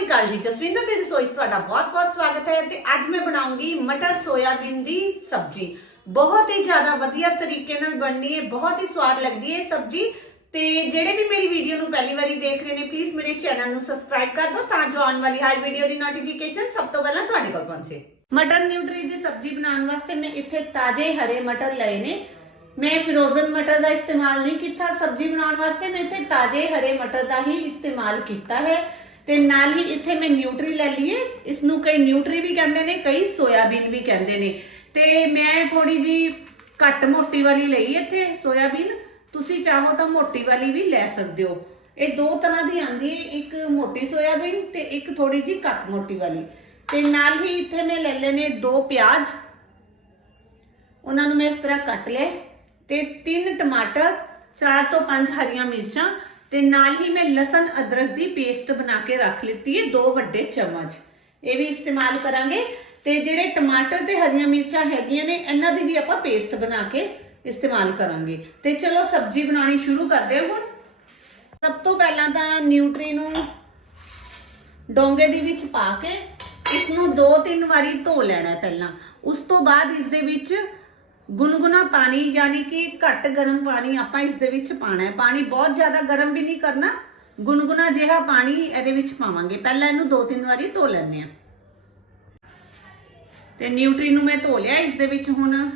ਸ਼੍ਰੀ ਅਕਾਲ ਜੀ, ਜਸਵਿੰਦਰ ਤੇ ਰਸੋਈ 'ਚ ਤੁਹਾਡਾ ਬਹੁਤ-ਬਹੁਤ ਸਵਾਗਤ ਹੈ ਤੇ ਅੱਜ ਮੈਂ ਬਣਾਉਂਗੀ ਮਟਰ ਸੋਇਆਬੀਨ ਦੀ ਸਬਜ਼ੀ। ਬਹੁਤ ਹੀ ਜ਼ਿਆਦਾ ਵਧੀਆ ਤਰੀਕੇ ਨਾਲ ਬਣਨੀ ਹੈ, ਬਹੁਤ ਹੀ ਸਵਾਦ ਲੱਗਦੀ ਹੈ ਸਬਜ਼ੀ। ਤੇ ਜਿਹੜੇ ਵੀ ਮੇਰੀ ਵੀਡੀਓ ਨੂੰ ਪਹਿਲੀ ਵਾਰੀ ਦੇਖ ਰਹੇ ਨੇ ਪਲੀਜ਼ ਮੇਰੇ ਚੈਨਲ ਨੂੰ ਸਬਸਕ੍ਰਾਈਬ ਕਰ ਦਿਓ ਤਾਂ ਜੋ ਆਉਣ ਵਾਲੀ ਹਰ ਵੀਡੀਓ ਦੀ ਨੋਟੀਫਿਕੇਸ਼ਨ ਸਭ ਤੋਂ ਪਹਿਲਾਂ ਤੁਹਾਡੇ ਕੋਲ ਪਹੁੰਚੇ। ਮਟਰ ਨਿਊਟਰੀ ਦੀ ਸਬਜ਼ੀ ਬਣਾਉਣ ਵਾਸਤੇ ਮੈਂ ਇੱਥੇ ਤਾਜ਼ੇ ਹਰੇ ਮਟਰ ਲਏ ਨੇ। ਮੈਂ ਫਰੋਜ਼ਨ ਮਟਰ ਦਾ ਇਸਤੇਮਾਲ ਨਹੀਂ ਕੀਤਾ। ਸਬਜ਼ੀ ਬਣਾਉਣ ਵਾਸਤੇ ਮੈਂ ਇੱਥੇ ਤਾਜ਼ੇ ਹਰੇ ਮਟਰ ਦਾ ਹੀ ਇਸਤੇਮਾਲ ਕੀਤਾ ਹੈ। ਤੇ ਨਾਲ ਹੀ ਇੱਥੇ ਮੈਂ ਨਿਊਟਰੀ ਲੈ ਲਈਏ। ਹੈ ਇਸ ਨੂੰ ਕਈ ਨਿਊਟਰੀ ਵੀ ਕਹਿੰਦੇ ਨੇ, ਕਈ ਸੋਇਆਬੀਨ ਵੀ ਕਹਿੰਦੇ ਨੇ। ਤੇ ਮੈਂ ਥੋੜੀ ਜੀ ਘੱਟ ਮੋਟੀ ਵਾਲੀ ਲਈ ਇੱਥੇ ਸੋਇਆਬੀਨ। ਤੁਸੀਂ ਚਾਹੋ ਤਾਂ ਮੋਟੀ ਵਾਲੀ ਵੀ ਲੈ ਸਕਦੇ ਹੋ। ਇਹ ਦੋ ਤਰ੍ਹਾਂ ਦੀ ਆਂਦੀ ਹੈ, ਇੱਕ ਮੋਟੀ ਸੋਇਆਬੀਨ ਤੇ ਇੱਕ ਥੋੜੀ ਜੀ ਘੱਟ ਮੋਟੀ ਵਾਲੀ। ਤੇ ਨਾਲ ਹੀ ਇੱਥੇ ਮੈਂ ਲੈ ਲੈਨੇ ਦੋ ਪਿਆਜ਼। ਉਹਨਾਂ ਨੂੰ ਮੈਂ ਇਸ ਤਰ੍ਹਾਂ ਕੱਟ ਲਏ। ਤੇ ਤਿੰਨ ਟਮਾਟਰ, ਚਾਰ ਤੋਂ ਪੰਜ ਹਰੀਆਂ ਮਿਰਚਾਂ ਤੇ ਨਾਲ ਹੀ ਮੈਂ ਲਸਣ ਅਦਰਕ ਦੀ ਪੇਸਟ ਬਣਾ ਕੇ ਰੱਖ ਲਿੱਤੀ ਹੈ ਦੋ ਵੱਡੇ ਚਮਚ। ਇਹ ਵੀ ਇਸਤੇਮਾਲ ਕਰਾਂਗੇ। ਤੇ ਜਿਹੜੇ ਟਮਾਟਰ ਤੇ ਹਰੀਆਂ ਮਿਰਚਾਂ ਹੈਗੀਆਂ ਨੇ, ਇਹਨਾਂ ਦੀ ਵੀ ਆਪਾਂ ਪੇਸਟ ਬਣਾ ਕੇ ਇਸਤੇਮਾਲ ਕਰਾਂਗੇ। ਤੇ ਚਲੋ ਸਬਜ਼ੀ ਬਣਾਉਣੀ ਸ਼ੁਰੂ ਕਰਦੇ ਹਾਂ ਹੁਣ। ਸਭ ਤੋਂ ਪਹਿਲਾਂ ਤਾਂ ਨਿਊਟਰੀ ਨੂੰ ਡੋਂਗੇ ਦੇ ਵਿੱਚ ਪਾ ਕੇ ਇਸ ਨੂੰ ਦੋ ਤਿੰਨ ਵਾਰੀ ਧੋ ਲੈਣਾ ਪਹਿਲਾਂ। ਉਸ ਤੋਂ ਬਾਅਦ ਇਸ ਦੇ ਵਿੱਚ ਗੁਨਗੁਨਾ ਪਾਣੀ, ਯਾਨੀ ਕਿ ਘੱਟ ਗਰਮ ਪਾਣੀ ਆਪਾਂ ਇਸ ਦੇ ਵਿੱਚ ਪਾਣਾ ਹੈ। ਪਾਣੀ ਬਹੁਤ ਜ਼ਿਆਦਾ ਗਰਮ ਵੀ ਨਹੀਂ ਕਰਨਾ ਗੁਨਗੁਨਾ ਜਿਹਾ ਪਾਣੀ ਇਹਦੇ ਵਿੱਚ ਪਾਵਾਂਗੇ। ਪਹਿਲਾਂ ਇਹਨੂੰ ਦੋ ਤਿੰਨ ਵਾਰੀ ਧੋ ਲੈਣੇ ਆ ਤੇ ਨਿਊਟਰੀ ਨੂੰ ਮੈਂ ਧੋ ਲਿਆ, ਇਸ ਦੇ ਵਿੱਚ ਹੁਣ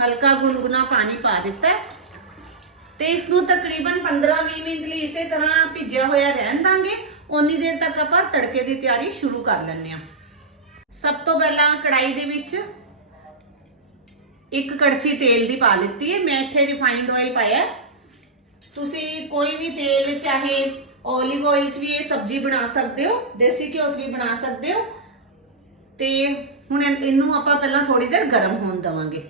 ਹਲਕਾ ਗੁਨਗੁਨਾ ਪਾਣੀ ਪਾ ਦਿੱਤਾ ਤੇ ਇਸ ਨੂੰ ਤਕਰੀਬਨ 15-20 ਮਿੰਟ ਲਈ ਇਸੇ ਤਰ੍ਹਾਂ ਭਿੱਜਿਆ ਹੋਇਆ ਰਹਿਣ ਦਾਂਗੇ। ਉਨੀ ਦੇਰ ਤੱਕ ਆਪਾਂ ਤੜਕੇ ਦੀ ਤਿਆਰੀ ਸ਼ੁਰੂ ਕਰ ਲੈਂਦੇ ਹਾਂ। ਸਭ ਤੋਂ ਪਹਿਲਾਂ ਕੜਾਈ ਦੇ ਵਿੱਚ ਇੱਕ ਕੜਛੀ ਤੇਲ ਦੀ ਪਾ ਲਿੱਤੀ ਹੈ। ਮੈਂ ਇੱਥੇ ਰਿਫਾਈਨਡ ਆਇਲ ਪਾਇਆ ਤੁਸੀਂ ਕੋਈ ਵੀ ਤੇਲ, ਚਾਹੇ ਓਲੀਵ ਆਇਲ 'ਚ ਵੀ ਇਹ ਸਬਜ਼ੀ ਬਣਾ ਸਕਦੇ ਹੋ, ਦੇਸੀ ਘਿਓ 'ਚ ਵੀ ਬਣਾ ਸਕਦੇ ਹੋ। ਤੇ ਹੁਣ ਇਹਨੂੰ ਆਪਾਂ ਪਹਿਲਾਂ ਥੋੜੀ ਦੇਰ ਗਰਮ ਹੋਣ ਦਵਾਂਗੇ।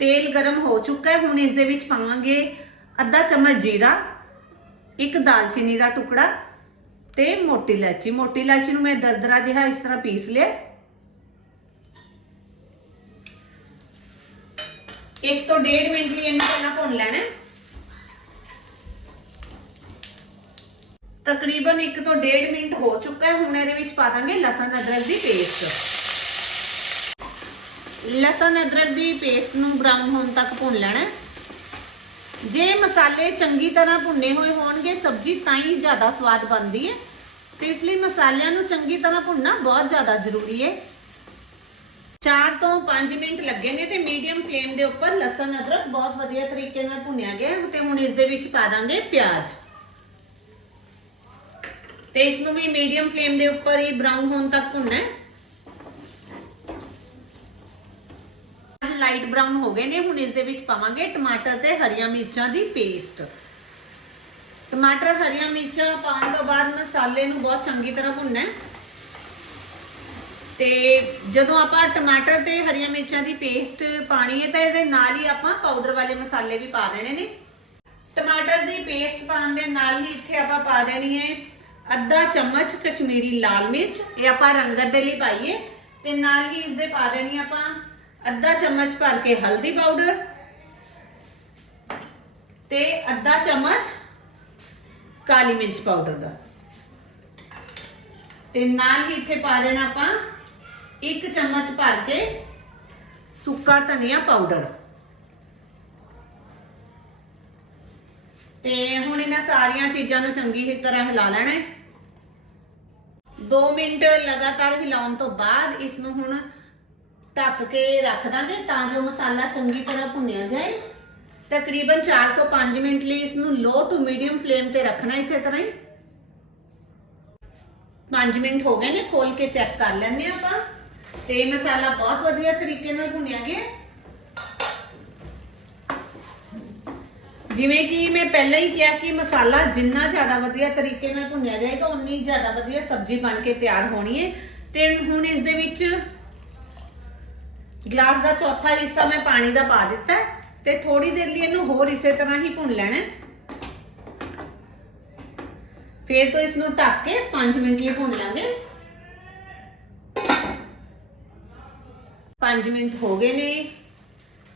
ਤੇਲ ਗਰਮ ਹੋ ਚੁੱਕਾ ਹੈ। ਹੁਣ ਇਸ ਦੇ ਵਿੱਚ ਪਾਵਾਂਗੇ ਅੱਧਾ ਚਮਚ ਜੀਰਾ, ਇੱਕ ਦਾਲਚੀਨੀ ਦਾ ਟੁਕੜਾ ਤੇ ਮੋਟੀ ਇਲਾਇਚੀ। ਮੋਟੀ ਇਲਾਇਚੀ ਨੂੰ ਮੈਂ ਦਰਦਰਾ ਜਿਹਾ ਇਸ ਤਰ੍ਹਾਂ ਪੀਸ ਲਿਆ। ਇੱਕ ਤੋਂ ਡੇਢ ਮਿੰਟ ਲਈ ਇਹਨੂੰ ਪਹਿਲਾਂ ਭੁੰਨ ਲੈਣਾ ਤਕਰੀਬਨ 1 ਤੋਂ ਡੇਢ ਮਿੰਟ ਹੋ ਚੁੱਕਾ ਹੈ। ਹੁਣ ਇਹਦੇ ਵਿੱਚ ਪਾ ਦਾਂਗੇ ਲਸਣ ਅਦਰਕ ਦੀ ਪੇਸਟ। ਲਸਣ ਅਦਰਕ ਦੀ ਪੇਸਟ ਨੂੰ ਬਰਾਊਨ ਹੋਣ ਤੱਕ ਭੁੰਨ ਲੈਣਾ ਜੇ ਮਸਾਲੇ ਚੰਗੀ ਤਰ੍ਹਾਂ ਭੁੰਨੇ ਹੋਏ ਹੋਣਗੇ, ਸਬਜ਼ੀ ਤਾਂ ਹੀ ਜ਼ਿਆਦਾ ਸਵਾਦ ਬਣਦੀ ਹੈ। ਤੇ ਇਸ ਲਈ ਮਸਾਲਿਆਂ ਨੂੰ ਚੰਗੀ ਤਰ੍ਹਾਂ ਭੁੰਨਣਾ ਬਹੁਤ ਜ਼ਿਆਦਾ ਜ਼ਰੂਰੀ ਹੈ। 4 ਤੋਂ 5 ਮਿੰਟ ਲੱਗੇ ਤੇ ਮੀਡੀਅਮ ਫਲੇਮ ਦੇ ਉੱਪਰ ਲਸਣ, ਅਦਰਕ ਬਹੁਤ ਵਧੀਆ ਤਰੀਕੇ ਨਾਲ ਭੁੰਨਿਆ ਗਿਆ ਤੇ ਹੁਣ ਇਸ ਦੇ ਵਿੱਚ ਪਾ ਦਾਂਗੇ ਪਿਆਜ਼। ਤੇ ਇਸ ਨੂੰ ਵੀ ਮੀਡੀਅਮ ਫਲੇਮ ਦੇ ਉੱਪਰ ਹੀ ਬਰਾਊਨ ਹੋਣ ਤੱਕ ਭੁੰਨਣਾ ਹੈ। ਲਾਈਟ ਬਰਾਊਨ ਹੋ ਗਏ ਨੇ, ਹੁਣ ਇਸ ਦੇ ਵਿੱਚ ਪਾਵਾਂਗੇ ਟਮਾਟਰ ਤੇ ਹਰੀਆਂ ਮਿਰਚਾਂ ਦੀ ਪੇਸਟ ਟਮਾਟਰ, ਹਰੀਆਂ ਮਿਰਚਾਂ ਪਾਉਣ ਤੋਂ ਬਾਅਦ ਮਸਾਲੇ ਨੂੰ ਬਹੁਤ ਚੰਗੀ ਤਰ੍ਹਾਂ ਭੁੰਨਣਾ ਹੈ। ਤੇ ਜਦੋਂ ਆਪਾਂ ਟਮਾਟਰ ਤੇ ਹਰੀਆਂ ਮਿਰਚਾਂ ਦੀ ਪੇਸਟ ਪਾਣੀ ਹੈ ਤਾਂ ਇਹਦੇ ਨਾਲ ਹੀ ਆਪਾਂ ਪਾਊਡਰ ਵਾਲੇ ਮਸਾਲੇ ਵੀ ਪਾ ਦੇਣੇ ਨੇ। ਟਮਾਟਰ ਦੀ ਪੇਸਟ ਪਾਉਣ ਦੇ ਨਾਲ ਹੀ ਇੱਥੇ ਆਪਾਂ ਪਾ ਦੇਣੀ ਹੈ ਅੱਧਾ ਚਮਚ ਕਸ਼ਮੀਰੀ ਲਾਲ ਮਿਰਚ, ਇਹ ਆਪਾਂ ਰੰਗਤ ਦੇ ਲਈ ਪਾਈਏ। ਤੇ ਨਾਲ ਹੀ ਇਸ ਦੇ ਪਾ ਦੇਣੀ ਆਪਾਂ ਅੱਧਾ ਚਮਚ ਭਰ ਕੇ ਹਲਦੀ ਪਾਊਡਰ ਤੇ ਅੱਧਾ ਚਮਚ ਕਾਲੀ ਮਿਰਚ ਪਾਊਡਰ ਦਾ। ਤੇ ਨਾਲ ਹੀ ਇੱਥੇ ਪਾ ਦੇਣਾ ਆਪਾਂ ਇੱਕ ਚਮਚ ਭਰ ਕੇ ਸੁੱਕਾ ਧਨੀਆ ਪਾਊਡਰ। ਤੇ ਹੁਣ ਇਹਨਾਂ ਸਾਰੀਆਂ ਚੀਜ਼ਾਂ ਨੂੰ ਚੰਗੀ ਤਰ੍ਹਾਂ ਹਿਲਾ ਲੈਣਾ ਹੈ। 2 ਮਿੰਟ ਲਗਾਤਾਰ ਹਿਲਾਉਣ ਤੋਂ ਬਾਅਦ ਇਸ ਨੂੰ ਹੁਣ ਢੱਕ ਕੇ ਰੱਖ ਦਾਂਗੇ ਤਾਂ ਜੋ ਮਸਾਲਾ ਚੰਗੀ ਤਰ੍ਹਾਂ ਭੁੰਨਿਆ ਜਾਏ। ਤਕਰੀਬਨ 4 ਤੋਂ 5 ਮਿੰਟ ਲਈ ਇਸ ਨੂੰ ਲੋ ਟੂ ਮੀਡੀਅਮ ਫਲੇਮ ਤੇ ਰੱਖਣਾ ਇਸੇ ਤਰ੍ਹਾਂ ਹੀ। 5 ਮਿੰਟ ਹੋ ਗਏ ਨੇ ਖੋਲ ਕੇ ਚੈੱਕ ਕਰ ਲੈਂਦੇ ਹਾਂ ਆਪਾਂ। ਤੇ ਇਹ ਮਸਾਲਾ ਬਹੁਤ ਵਧੀਆ ਤਰੀਕੇ ਨਾਲ ਭੁੰਨਿਆ ਗਿਆ। ਜਿਵੇਂ ਕਿ ਮੈਂ ਪਹਿਲਾਂ ਹੀ ਕਿਹਾ ਕਿ ਮਸਾਲਾ ਜਿੰਨਾ ਜ਼ਿਆਦਾ ਵਧੀਆ ਤਰੀਕੇ ਨਾਲ ਭੁੰਨਿਆ ਜਾਏਗਾ, ਉਨੀ ਜ਼ਿਆਦਾ ਵਧੀਆ ਸਬਜ਼ੀ ਬਣ ਕੇ ਤਿਆਰ ਹੋਣੀ ਹੈ ਤੇ ਹੁਣ ਇਸ ਦੇ ਵਿੱਚ ਗਲਾਸ ਦਾ ਚੌਥਾ ਹਿੱਸਾ ਮੈਂ ਪਾਣੀ ਦਾ ਪਾ ਦਿੱਤਾ ਤੇ ਥੋੜੀ ਦੇਰ ਲਈ ਇਹਨੂੰ ਹੋਰ ਇਸੇ ਤਰ੍ਹਾਂ ਹੀ ਭੁੰਨ ਲੈਣਾ ਹੈ। ਫਿਰ ਤੋਂ ਇਸ ਨੂੰ ਢੱਕ ਕੇ 5 ਮਿੰਟ ਲਈ ਭੁੰਨ ਲਾਂਗੇ। 5 ਮਿੰਟ ਹੋ ਗਏ ਨੇ।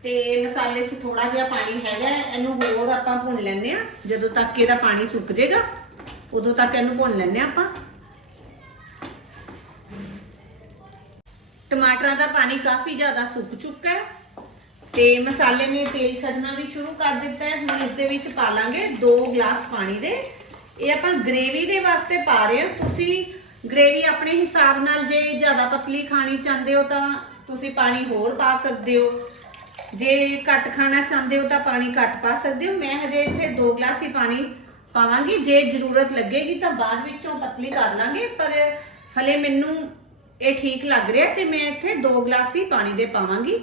ਤੇ ਮਸਾਲੇ 'ਚ ਥੋੜਾ ਜਿਹਾ ਪਾਣੀ ਹੈਗਾ ਇਹਨੂੰ ਹੋਰ ਆਪਾਂ ਭੁੰਨ ਲੈਂਦੇ ਆ ਜਦੋਂ ਤੱਕ ਇਹਦਾ ਪਾਣੀ ਸੁੱਕ ਜਾਏਗਾ, ਉਦੋਂ ਤੱਕ ਇਹਨੂੰ ਭੁੰਨ ਲੈਂਦੇ ਹਾਂ ਆਪਾਂ। ਟਮਾਟਰਾਂ ਦਾ ਪਾਣੀ ਕਾਫੀ ਜ਼ਿਆਦਾ ਸੁੱਕ ਚੁੱਕਾ ਹੈ। ਤੇ ਮਸਾਲੇ ਨੇ ਤੇਲ ਛੱਡਣਾ ਵੀ ਸ਼ੁਰੂ ਕਰ ਦਿੱਤਾ ਹੈ। ਹੁਣ ਇਸ ਦੇ ਵਿੱਚ ਪਾ ਲਾਂਗੇ 2 ਗਲਾਸ ਪਾਣੀ ਦੇ। ਇਹ ਆਪਾਂ ਗ੍ਰੇਵੀ ਦੇ ਵਾਸਤੇ ਪਾ ਰਹੇ ਹਾਂ। ਤੁਸੀਂ ਗ੍ਰੇਵੀ ਆਪਣੇ ਹਿਸਾਬ ਨਾਲ ਜੇ ਜ਼ਿਆਦਾ ਪਤਲੀ ਖਾਣੀ ਚਾਹੁੰਦੇ ਹੋ ਤਾਂ ਤੁਸੀਂ ਪਾਣੀ ਹੋਰ ਪਾ ਸਕਦੇ ਹੋ। ਜੇ ਘੱਟ ਖਾਣਾ ਚਾਹੁੰਦੇ ਹੋ ਤਾਂ ਪਾਣੀ ਘੱਟ ਪਾ ਸਕਦੇ ਹੋ। ਮੈਂ ਹਜੇ ਇੱਥੇ 2 ਗਲਾਸ ਹੀ ਪਾਣੀ ਪਾਵਾਂਗੀ। ਜੇ ਜ਼ਰੂਰਤ ਲੱਗੇਗੀ ਤਾਂ ਬਾਅਦ ਵਿੱਚੋਂ ਪਤਲੀ ਕਰ ਲਾਂਗੇ। ਪਰ ਹਲੇ ਮੈਨੂੰ ਇਹ ਠੀਕ ਲੱਗ ਰਿਹਾ ਤੇ ਮੈਂ ਇੱਥੇ 2 ਗਲਾਸ ਹੀ ਪਾਣੀ ਦੇ ਪਾਵਾਂਗੀ।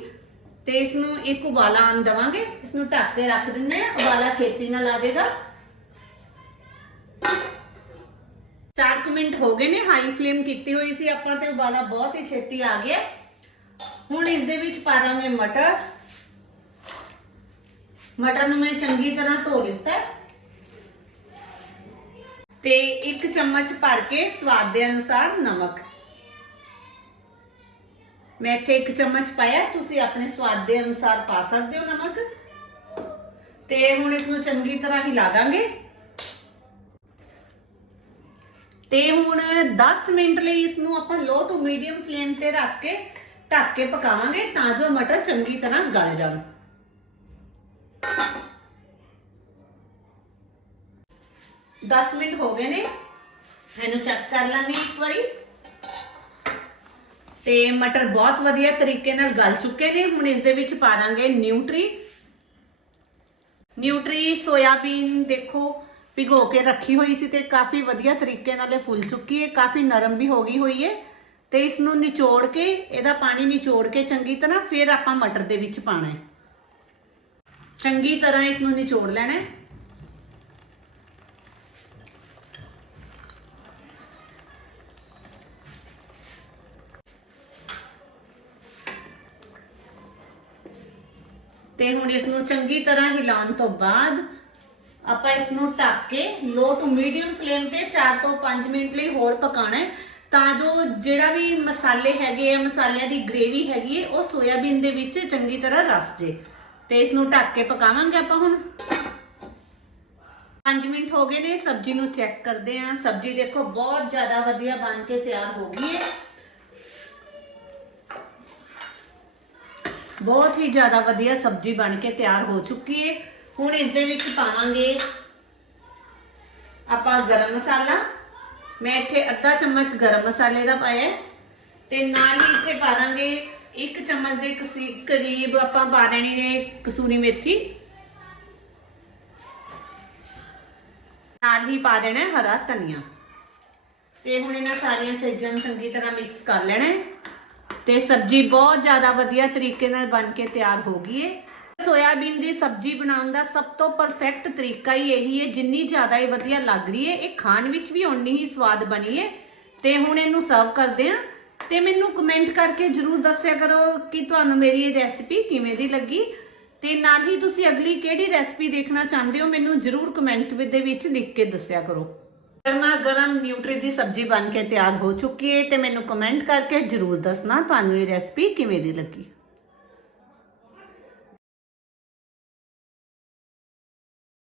ਤੇ ਇਸ ਨੂੰ ਇੱਕ ਉਬਾਲਾ ਆਉਣ ਦਵਾਂਗੇ। ਇਸ ਨੂੰ ਢੱਕ ਕੇ ਰੱਖ ਦਿੰਦੇ ਆ ਉਬਾਲਾ ਛੇਤੀ ਨਾਲ ਆ ਜਾਏਗਾ। 4 ਮਿੰਟ ਹੋ ਗਏ ਨੇ। ਹਾਈ ਫਲੇਮ ਕੀਤੀ ਹੋਈ ਸੀ। ਆਪਾਂ ਤੇ ਉਬਾਲਾ ਬਹੁਤ ਹੀ ਛੇਤੀ ਆ ਗਿਆ। ਹੁਣ ਇਸ ਦੇ ਵਿੱਚ ਪਾ ਦਾਂਗੇ ਮਟਰ। ਮਟਰ ਨੂੰ ਮੈਂ ਚੰਗੀ ਤਰ੍ਹਾਂ ਧੋ ਲਿੱਤਾ ਤੇ ਇੱਕ ਚਮਚ ਭਰ ਕੇ ਸਵਾਦ ਦੇ ਅਨੁਸਾਰ ਨਮਕ। ਮੈਂ ਇੱਥੇ ਇੱਕ ਚਮਚ ਪਾਇਆ, ਤੁਸੀਂ ਆਪਣੇ ਸਵਾਦ ਦੇ ਅਨੁਸਾਰ ਪਾ ਸਕਦੇ ਹੋ ਨਮਕ। ਤੇ ਹੁਣ ਇਸ ਨੂੰ ਚੰਗੀ ਤਰ੍ਹਾਂ ਹਿਲਾ ਦਾਂਗੇ। ਤੇ ਹੁਣ 10 ਮਿੰਟ ਲਈ ਇਸ ਨੂੰ ਆਪਾਂ ਲੋ ਟੂ ਮੀਡੀਅਮ ਫਲੇਮ ਤੇ ਰੱਖ ਕੇ ਢੱਕ ਕੇ ਪਕਾਵਾਂਗੇ ਤਾਂ ਜੋ ਮਟਰ ਚੰਗੀ ਤਰ੍ਹਾਂ ਗਲ ਜਾਣ। ਦਸ ਮਿੰਟ ਹੋ ਗਏ ਨੇ। ਇਹਨੂੰ ਚੈੱਕ ਕਰ ਲਾਂਗੇ ਇੱਕ ਵਾਰੀ। ਤੇ ਮਟਰ ਬਹੁਤ ਵਧੀਆ ਤਰੀਕੇ ਨਾਲ ਗਲ ਚੁੱਕੇ ਨੇ। ਹੁਣ ਇਸ ਦੇ ਵਿੱਚ ਪਾ ਦਾਂਗੇ ਨਿਊਟਰੀ। ਨਿਊਟਰੀ, ਸੋਇਆਬੀਨ ਦੇਖੋ, ਭਿਗੋ ਕੇ ਰੱਖੀ ਹੋਈ ਸੀ ਤੇ ਕਾਫੀ ਵਧੀਆ ਤਰੀਕੇ ਨਾਲ ਇਹ ਫੁੱਲ ਚੁੱਕੀ ਹੈ। ਕਾਫੀ ਨਰਮ ਵੀ ਹੋ ਗਈ ਹੋਈ ਹੈ। ਤੇ ਇਸ ਨੂੰ ਨਿਚੋੜ ਕੇ, ਇਹਦਾ ਪਾਣੀ ਨਿਚੋੜ ਕੇ ਚੰਗੀ ਤਰ੍ਹਾਂ ਫਿਰ ਆਪਾਂ ਮਟਰ ਦੇ ਵਿੱਚ ਪਾਣਾ ਹੈ। ਚੰਗੀ ਤਰ੍ਹਾਂ ਇਸ ਨੂੰ ਨਿਚੋੜ ਲੈਣਾ ਹੈ। ਤੇ ਹੁਣ ਇਸ ਨੂੰ ਚੰਗੀ ਤਰ੍ਹਾਂ ਹਿਲਾਉਣ ਤੋਂ ਬਾਅਦ ਆਪਾਂ ਇਸ ਨੂੰ ਢੱਕ ਕੇ ਲੋ ਟੂ ਮੀਡੀਅਮ ਫਲੇਮ ਤੇ 4 ਤੋਂ 5 ਮਿੰਟ ਲਈ ਹੋਰ ਪਕਾਣਾ ਹੈ। ਤਾਂ ਜੋ ਜਿਹੜਾ ਵੀ ਮਸਾਲੇ ਹੈਗੇ ਆ, ਮਸਾਲਿਆਂ ਦੀ ਗ੍ਰੇਵੀ ਹੈਗੀ ਹੈ ਉਹ ਸੋਇਆਬੀਨ ਦੇ ਵਿੱਚ ਚੰਗੀ ਤਰ੍ਹਾਂ ਰਸ ਜੇ। ਤੇ ਇਸ ਨੂੰ ਢੱਕ ਕੇ ਪਕਾਵਾਂਗੇ ਆਪਾਂ ਹੁਣ। 5 ਮਿੰਟ ਹੋ ਗਏ ਨੇ, ਸਬਜ਼ੀ ਨੂੰ ਚੈੱਕ ਕਰਦੇ ਆਂ। ਸਬਜ਼ੀ ਦੇਖੋ, ਬਹੁਤ ਜ਼ਿਆਦਾ ਵਧੀਆ ਬਣ ਕੇ ਤਿਆਰ ਹੋ ਗਈ ਹੈ ਬਹੁਤ ਹੀ ਜ਼ਿਆਦਾ ਵਧੀਆ ਸਬਜ਼ੀ ਬਣ ਕੇ ਤਿਆਰ ਹੋ ਚੁੱਕੀ ਹੈ ਹੁਣ ਇਸ ਦੇ ਵਿੱਚ ਪਾਵਾਂਗੇ ਆਪਾਂ ਗਰਮ ਮਸਾਲਾ। ਮੈਂ ਇੱਥੇ ਅੱਧਾ ਚਮਚ ਗਰਮ ਮਸਾਲੇ ਦਾ ਪਾਇਆ ਹੈ ਤੇ ਨਾਲ ਹੀ ਇੱਥੇ ਪਾ ਦਾਂਗੇ ਇੱਕ ਚਮਚ ਦੇ ਕਰੀਬ ਆਪਾਂ ਪਾ ਦੇਣੀ ਨੇ ਕਸੂਰੀ ਮੇਥੀ। ਨਾਲ ਹੀ ਪਾ ਦੇਣਾ ਹਰਾ ਧਨੀਆ। ਤੇ ਹੁਣ ਇਹਨਾਂ ਸਾਰੀਆਂ ਚੀਜ਼ਾਂ ਨੂੰ ਚੰਗੀ ਤਰ੍ਹਾਂ ਮਿਕਸ ਕਰ ਲੈਣਾ ਹੈ ਤੇ ਸਬਜ਼ੀ ਬਹੁਤ ਜ਼ਿਆਦਾ ਵਧੀਆ ਤਰੀਕੇ ਨਾਲ ਬਣ ਕੇ ਤਿਆਰ ਹੋ ਗਈ ਹੈ। ਸੋਇਆਬੀਨ ਦੀ ਸਬਜ਼ੀ ਬਣਾਉਣ ਦਾ ਸਭ ਤੋਂ ਪਰਫੈਕਟ ਤਰੀਕਾ ਹੀ ਇਹੀ ਹੈ, ਜਿੰਨੀ ਜ਼ਿਆਦਾ ਇਹ ਵਧੀਆ ਲੱਗ ਰਹੀ ਹੈ, ਇਹ ਖਾਣ ਵਿੱਚ ਵੀ ਓਨੀ ਹੀ ਸਵਾਦ ਬਣੀ ਹੈ। ਤੇ ਹੁਣ ਇਹਨੂੰ ਸਰਵ ਕਰਦੇ ਹਾਂ। ਤੇ ਮੈਨੂੰ ਕਮੈਂਟ ਕਰਕੇ ਜਰੂਰ ਦੱਸਿਆ ਕਰੋ ਕਿ ਤੁਹਾਨੂੰ ਮੇਰੀ ਇਹ ਰੈਸਿਪੀ ਕਿਵੇਂ ਦੀ ਲੱਗੀ। ਤੇ ਨਾਲ ਹੀ ਤੁਸੀਂ ਅਗਲੀ ਕਿਹੜੀ ਰੈਸਿਪੀ ਦੇਖਣਾ ਚਾਹੁੰਦੇ ਹੋ, ਮੈਨੂੰ ਜਰੂਰ ਕਮੈਂਟ ਦੇ ਵਿੱਚ ਲਿਖ ਕੇ ਦੱਸਿਆ ਕਰੋ। ਗਰਮਾ ਗਰਮ ਨਿਊਟਰੀ ਦੀ ਸਬਜ਼ੀ ਬਣ ਕੇ ਤਿਆਰ ਹੋ ਚੁੱਕੀ ਹੈ ਤੇ ਮੈਨੂੰ ਕਮੈਂਟ ਕਰਕੇ ਜਰੂਰ ਦੱਸਣਾ ਤੁਹਾਨੂੰ ਇਹ ਰੈਸਿਪੀ ਕਿਵੇਂ ਦੀ ਲੱਗੀ।